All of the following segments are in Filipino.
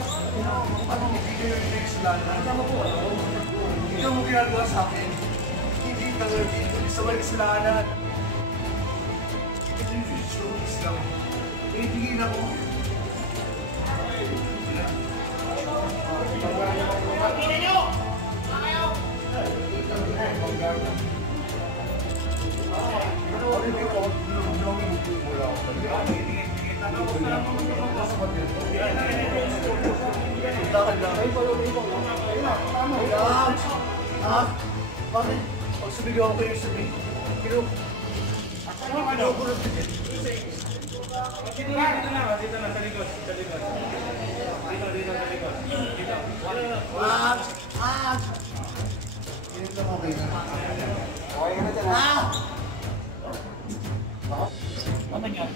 Ano hindi kayo yung kasalanan? Tama po. Ikaw mo ginagawa sa akin. Hindi ka nga dito. Isa may kasalanan. Ito yung justice lang. Itigil ako. Tingnan nyo! Saan kayo? Bakit? Pag sumigaw ako yung sabihin, dito na, sa likod. Dito, sa likod. Dito. Dito mo kayo. Okay ka na dyan, ha? Ano yan?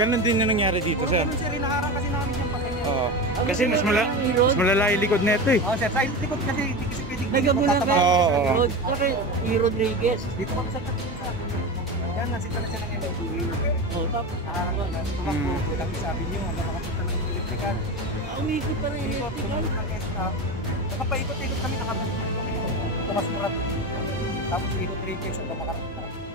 Ganon din yung nangyari dito, sir. Ganun sir, inaharang kasi namin yung pagkanya. Oo. Kasi mas malala yung likod neto eh. Oh sir, sa likod kasi hindi kasi pwedeng Nagabulan ka Oo. sa road. Bakit? E. Rodriguez. dito pa sa katin sa akin. Yan, nasita na siya ng MLBA. Oh, tapos Naharang na, tumakbo, kami sabi niyo, hanggang makapunta ng electrical. umikot pa rin Ikot, electrical. tumakbo ng staff. Nakapaikot-ikot kami, nakapunta kami. Tomas Murat. Tapos ikot-ikot hanggang makarating.